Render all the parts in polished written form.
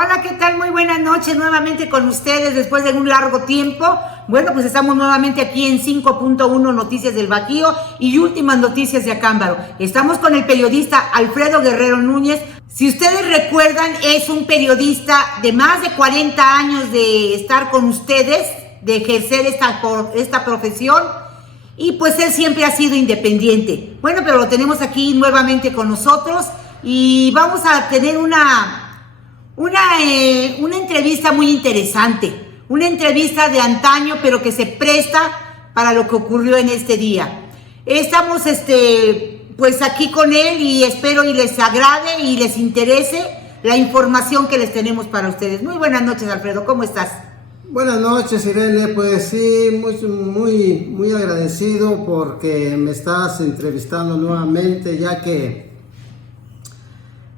Hola, ¿qué tal? Muy buenas noches nuevamente con ustedes después de un largo tiempo. Bueno, pues estamos nuevamente aquí en 5.1 Noticias del Bajío y últimas noticias de Acámbaro. Estamos con el periodista Alfredo Guerrero Núñez. Si ustedes recuerdan, es un periodista de más de 40 años de estar con ustedes, de ejercer esta profesión. Y pues él siempre ha sido independiente. Bueno, pero lo tenemos aquí nuevamente con nosotros y vamos a tener una entrevista muy interesante, una entrevista de antaño, pero que se presta para lo que ocurrió en este día. Estamos pues aquí con él y espero y les agrade y les interese la información que les tenemos para ustedes. Muy buenas noches, Alfredo, ¿cómo estás? Buenas noches, Irene. Pues sí, muy agradecido porque me estás entrevistando nuevamente, ya que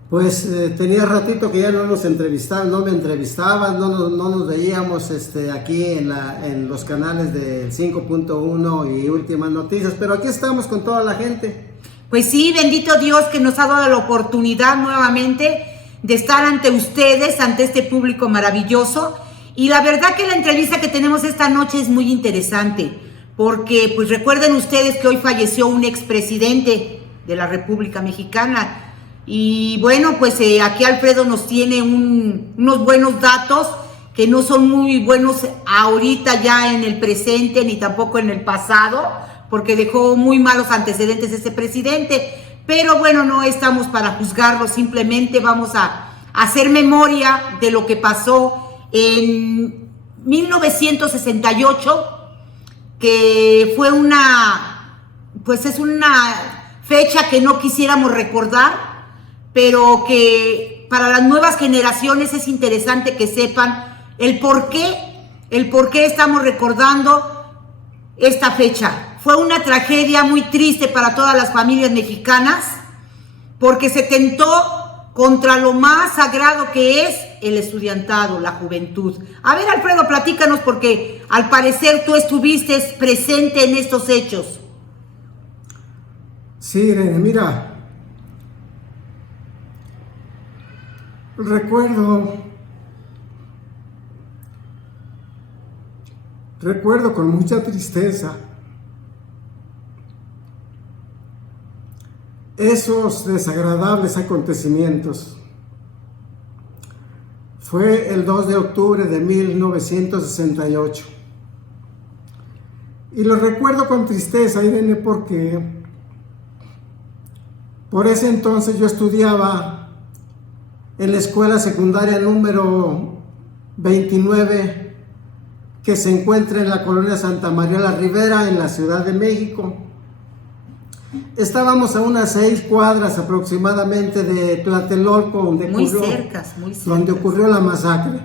pues tenía ratito que ya no nos entrevistaban, no me entrevistaban, no nos veíamos aquí en los canales del 5.1 y Últimas Noticias, pero aquí estamos con toda la gente. Pues sí, bendito Dios que nos ha dado la oportunidad nuevamente de estar ante ustedes, ante este público maravilloso. Y la verdad que la entrevista que tenemos esta noche es muy interesante, porque pues recuerden ustedes que hoy falleció un expresidente de la República Mexicana. Y bueno, pues aquí Alfredo nos tiene unos buenos datos que no son muy buenos ahorita ya en el presente ni tampoco en el pasado, porque dejó muy malos antecedentes ese presidente. Pero bueno, no estamos para juzgarlo, simplemente vamos a hacer memoria de lo que pasó en 1968, que fue es una fecha que no quisiéramos recordar, pero que para las nuevas generaciones es interesante que sepan el por qué estamos recordando esta fecha. Fue una tragedia muy triste para todas las familias mexicanas, porque se tentó contra lo más sagrado que es el estudiantado, la juventud. A ver, Alfredo, platícanos, porque al parecer tú estuviste presente en estos hechos. Sí, Irene, mira, recuerdo con mucha tristeza esos desagradables acontecimientos. Fue el 2 de octubre de 1968. Y lo recuerdo con tristeza, Irene, porque por ese entonces yo estudiaba en la escuela secundaria número 29, que se encuentra en la colonia Santa María la Ribera, en la Ciudad de México. Estábamos a unas 6 cuadras aproximadamente de Tlatelolco, donde ocurrió la masacre.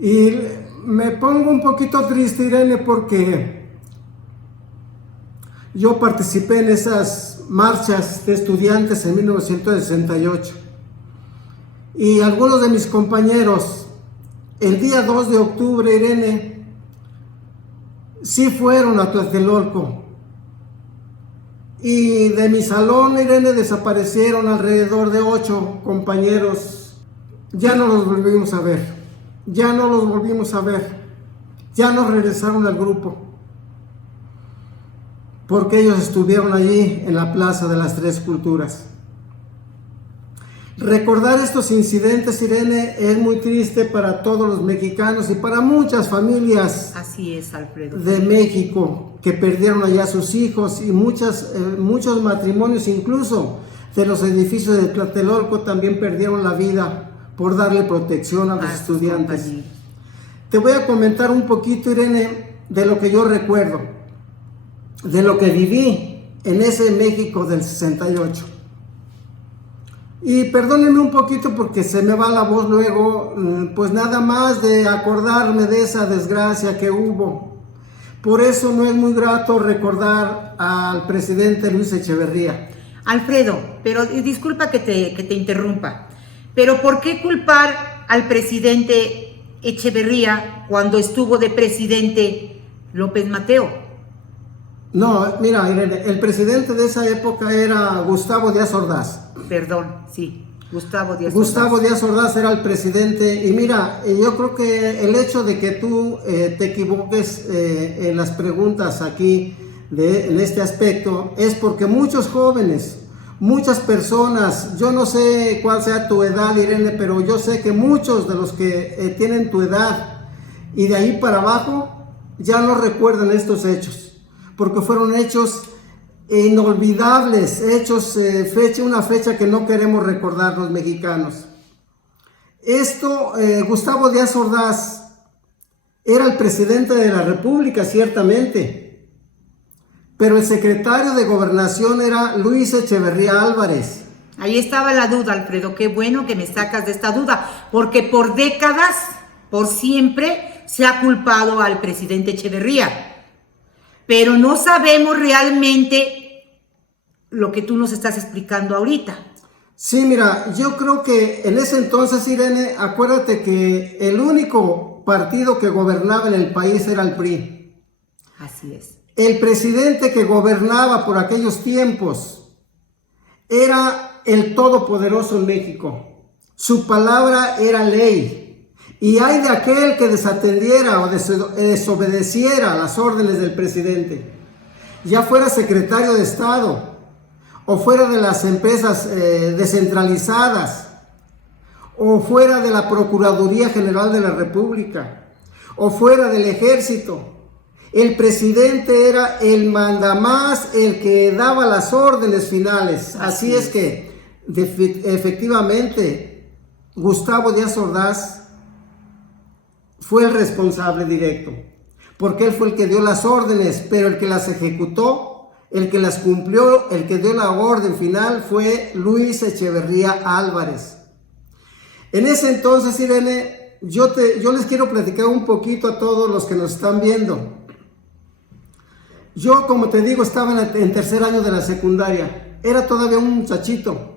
Y me pongo un poquito triste, Irene, porque yo participé en esas marchas de estudiantes en 1968. Y algunos de mis compañeros, el día 2 de octubre, Irene, sí fueron a Tlatelolco. Y de mi salón, Irene, desaparecieron alrededor de 8 compañeros. Ya no los volvimos a ver. Ya no regresaron al grupo, porque ellos estuvieron allí en la Plaza de las Tres Culturas. Recordar estos incidentes, Irene, es muy triste para todos los mexicanos y para muchas familias. Así es, Alfredo, de México, que perdieron allá a sus hijos, y muchos matrimonios, incluso de los edificios de Tlatelolco, también perdieron la vida por darle protección a los estudiantes. Te voy a comentar un poquito, Irene, de lo que yo recuerdo, de lo que viví en ese México del 68. Y perdónenme un poquito porque se me va la voz luego, pues nada más de acordarme de esa desgracia que hubo. Por eso no es muy grato recordar al presidente Luis Echeverría. Alfredo, pero disculpa que te interrumpa, pero ¿por qué culpar al presidente Echeverría cuando estuvo de presidente López Mateo? No, mira, Irene, el presidente de esa época era Gustavo Díaz Ordaz. Perdón, sí. Gustavo Díaz Ordaz era el presidente. Y mira, yo creo que el hecho de que tú te equivoques en las preguntas aquí en este aspecto es porque muchos jóvenes, muchas personas, yo no sé cuál sea tu edad, Irene, pero yo sé que muchos de los que tienen tu edad y de ahí para abajo ya no recuerdan estos hechos, porque fueron hechos inolvidables, hechos, una fecha que no queremos recordar los mexicanos. Gustavo Díaz Ordaz era el presidente de la República, ciertamente, pero el secretario de Gobernación era Luis Echeverría Álvarez. Ahí estaba la duda, Alfredo, qué bueno que me sacas de esta duda, porque por décadas, por siempre, se ha culpado al presidente Echeverría, pero no sabemos realmente lo que tú nos estás explicando ahorita. Sí, mira, yo creo que en ese entonces, Irene, acuérdate que el único partido que gobernaba en el país era el PRI. Así es. El presidente que gobernaba por aquellos tiempos era el todopoderoso en México. Su palabra era ley. Y hay de aquel que desatendiera o desobedeciera las órdenes del presidente, ya fuera secretario de Estado, o fuera de las empresas descentralizadas, o fuera de la Procuraduría General de la República, o fuera del Ejército. El presidente era el mandamás, el que daba las órdenes finales. Así es que, efectivamente, Gustavo Díaz Ordaz fue el responsable directo, porque él fue el que dio las órdenes, pero el que las ejecutó, el que las cumplió, el que dio la orden final fue Luis Echeverría Álvarez. En ese entonces, Irene, yo les quiero platicar un poquito a todos los que nos están viendo. Yo, como te digo, estaba en tercer año de la secundaria. Era todavía un muchachito.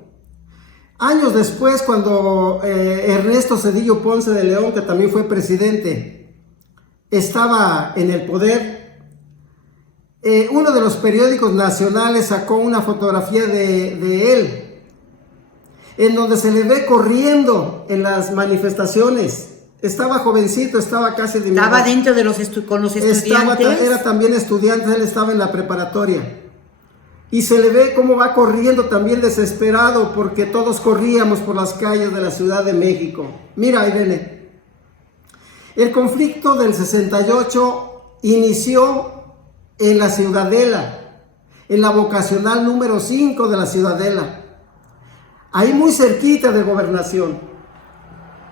Años después, cuando Ernesto Zedillo Ponce de León, que también fue presidente, estaba en el poder, uno de los periódicos nacionales sacó una fotografía de él, en donde se le ve corriendo en las manifestaciones. Estaba jovencito, estaba casi de Estaba dentro de con los estudiantes. Era también estudiante, él estaba en la preparatoria. Y se le ve cómo va corriendo también desesperado, porque todos corríamos por las calles de la Ciudad de México. Mira, Irene, el conflicto del 68 inició en la Ciudadela, en la vocacional número 5 de la Ciudadela, ahí muy cerquita de Gobernación.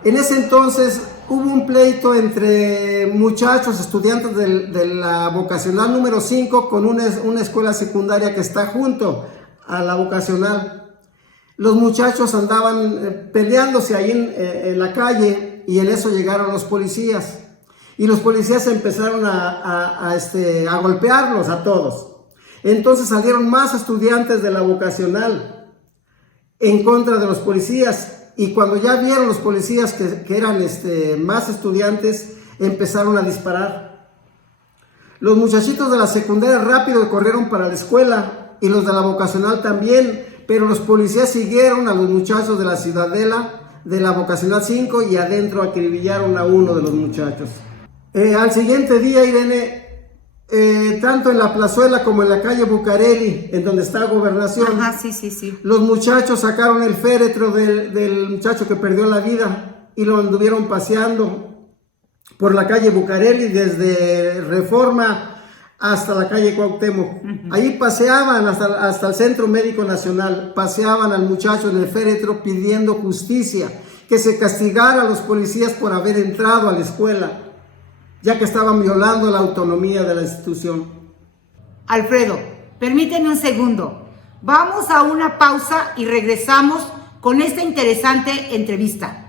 En ese entonces hubo un pleito entre muchachos, estudiantes de la vocacional número 5 con una escuela secundaria que está junto a la vocacional. Los muchachos andaban peleándose ahí en la calle, y en eso llegaron los policías. Y los policías empezaron a golpearlos a todos. Entonces salieron más estudiantes de la vocacional en contra de los policías. Y cuando ya vieron los policías que eran más estudiantes, empezaron a disparar. Los muchachitos de la secundaria rápido corrieron para la escuela, y los de la vocacional también, pero los policías siguieron a los muchachos de la Ciudadela, de la vocacional 5, y adentro acribillaron a uno de los muchachos. Al siguiente día, Irene, tanto en la plazuela como en la calle Bucareli, en donde está Gobernación, ajá, sí. Los muchachos sacaron el féretro del muchacho que perdió la vida y lo anduvieron paseando por la calle Bucareli, desde Reforma hasta la calle Cuauhtémoc. Ahí paseaban hasta el Centro Médico Nacional, paseaban al muchacho en el féretro pidiendo justicia, que se castigara a los policías por haber entrado a la escuela, ya que estaban violando la autonomía de la institución. Alfredo, permíteme un segundo. Vamos a una pausa y regresamos con esta interesante entrevista.